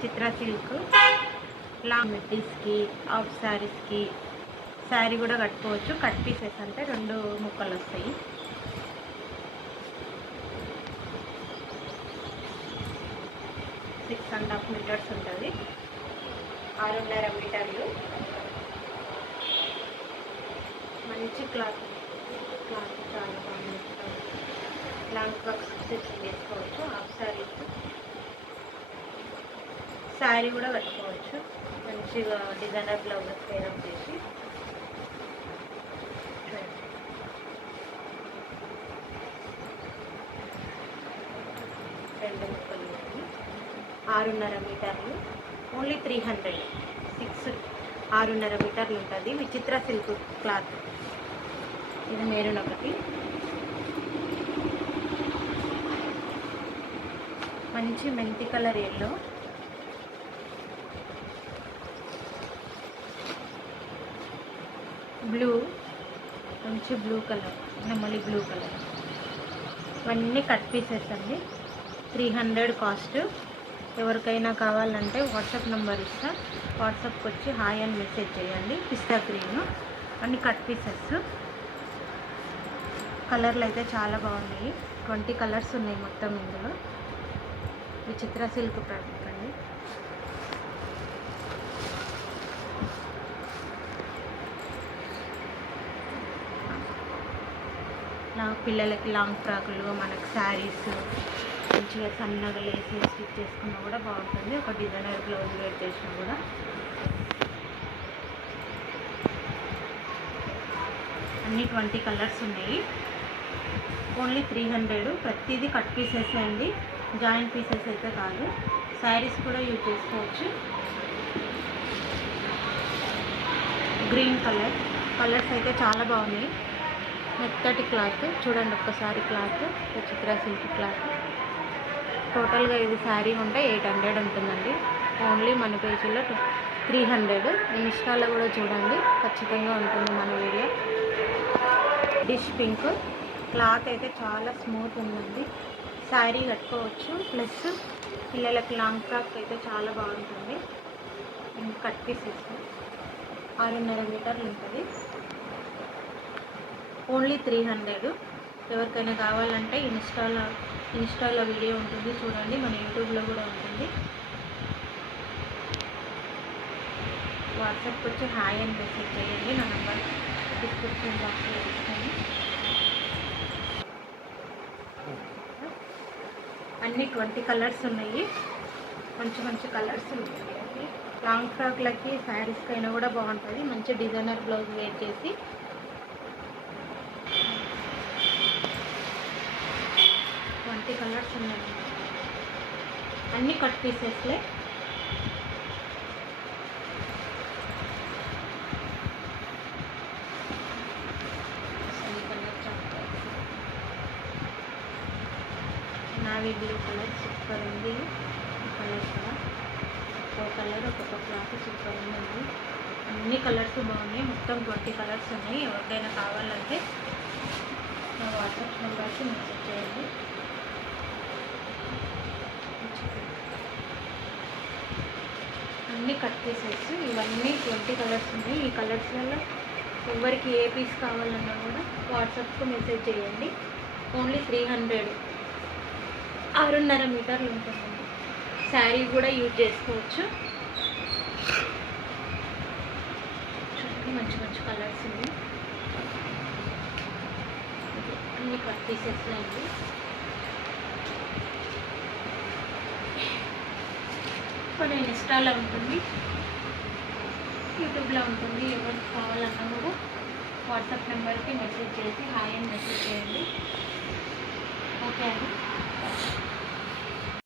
విచిత్ర silk long మిడ్డీస్కి, half శారీస్కి, శారీ కూడా కట్టుకోవచ్చు. కట్ పీసెస్ అంటే 2 ముక్కలు వస్తాయి. సిక్స్ అండ్ హాఫ్ మీటర్స్ ఉంటుంది. 6.5 మీటర్లు. మంచి క్లాత్ చాలా బాగుంది. లాంగ్ ఫ్రాక్స్ స్టిచ్చింగ్ చేసుకోవచ్చు. హాఫ్ శారీస్, శారీ కూడా కట్టుకోవచ్చు. మంచిగా డిజైనర్ బ్లౌజెస్ పేరప్ చేసి 2 ముక్కలు 6.5 మీటర్లు. ఓన్లీ 300. 6.5 మీటర్లు ఉంటుంది. విచిత్ర సిల్క్ క్లాత్. ఇది మెరూన్ ఒకటి. మంచి మెంతి కలర్ ఎల్లో, బ్లూ, మంచి బ్లూ కలర్, నెమలి బ్లూ కలర్. ఇవన్నీ కట్ పీసెస్ అండి. 300 కాస్ట్. ఎవరికైనా కావాలంటే వాట్సాప్ నెంబర్ ఇస్తా. వాట్సాప్కి వచ్చి హాయ్ అని మెసేజ్ చేయండి. పిస్తా గ్రీన్ అన్ని కట్ పీసెస్. కలర్లు అయితే చాలా బాగున్నాయి. 20 కలర్స్ ఉన్నాయి మొత్తం ఇందులో. విచిత్ర సిల్క్ ప్రోడక్ట్ అండి. పిల్లలకి లాంగ్ ఫ్రాకులు, మనకు శారీస్ మంచిగా సన్నగా లేసి స్టిచ్ చేసుకున్నా కూడా బాగుంటుంది. ఒక డిజైనర్ బ్లౌజ్ వేర్ చేసినా కూడా. అన్ని 20 కలర్స్ ఉన్నాయి. ఓన్లీ 300. ప్రతిదీ కట్ పీసెస్ అండి, జాయింట్ పీసెస్ అయితే కాదు. శారీస్ కూడా యూజ్ చేసుకోవచ్చు. గ్రీన్ కలర్స్ అయితే చాలా బాగున్నాయి. మెత్తటి క్లాత్ చూడండి ఒక్కసారి. క్లాత్ విచిత్ర సిల్క్ క్లాత్. టోటల్గా ఇది శారీ ఉంటే 800 ఉంటుందండి. ఓన్లీ మన పేజీలో 300. ఇన్స్టాలో కూడా చూడండి, ఖచ్చితంగా ఉంటుంది మన వీడియో. డిష్ పింక్ క్లాత్ అయితే చాలా స్మూత్ ఉందండి. శారీ కట్టుకోవచ్చు. ప్లస్ పిల్లలకి లాంగ్ ఫ్రాక్ అయితే చాలా బాగుంటుంది. కట్ పీసెస్ 6.5 మీటర్లు ఉంటుంది. ఓన్లీ 300. ఎవరికైనా కావాలంటే ఇన్స్టాలో వీడియో ఉంటుంది చూడండి. మన యూట్యూబ్లో కూడా ఉంటుంది. వాట్సాప్కి వచ్చి హాయ్ అని మెసేజ్ చేయండి. నా నెంబర్ డిస్క్రిప్షన్ బాక్స్లో ఇస్తాను. అన్ని 20 కలర్స్ ఉన్నాయి. మంచి కలర్స్ ఉన్నాయి. లాంగ్ ఫ్రాక్లకి, శారీస్కి అయినా కూడా బాగుంటుంది. మంచి డిజైనర్ బ్లౌజ్ వేర్ చేసి 20 కలర్స్ ఉన్నాయి. అన్ని కట్ పీసెస్లే. నావీ బ్లూ కలర్ సూపర్ ఉంది. కలర్ కూడా ఒక్కో కలర్ ఒక్కొక్క క్లాత్ సూపర్ ఉంది. అన్ని కలర్స్ బాగున్నాయి. మొత్తం 20 కలర్స్ ఉన్నాయి. ఎవరికైనా కావాలంటే నా వాట్సాప్ నెంబర్కి మెసేజ్ చేయండి. అన్ని కట్ పీసెస్. ఇవన్నీ 20 కలర్స్ ఉన్నాయి. ఈ కలర్స్లలో ఎవరికి ఏ పీస్ కావాలన్నా కూడా వాట్సాప్కి మెసేజ్ చేయండి. ఓన్లీ 300. 6.5 మీటర్లు ఉంటుందండి. శారీ కూడా యూజ్ చేసుకోవచ్చు. మంచి కలర్స్ ఉన్నాయి. అన్ని కట్ పీసెస్లో అండి. మన ఇన్స్టాలో ఉంటుంది, యూట్యూబ్లో ఉంటుంది. ఎవరికి కావాలన్నా కూడా వాట్సాప్ నెంబర్కి మెసేజ్ చేసి హాయ్ అని మెసేజ్ చేయండి. ఓకే అండి.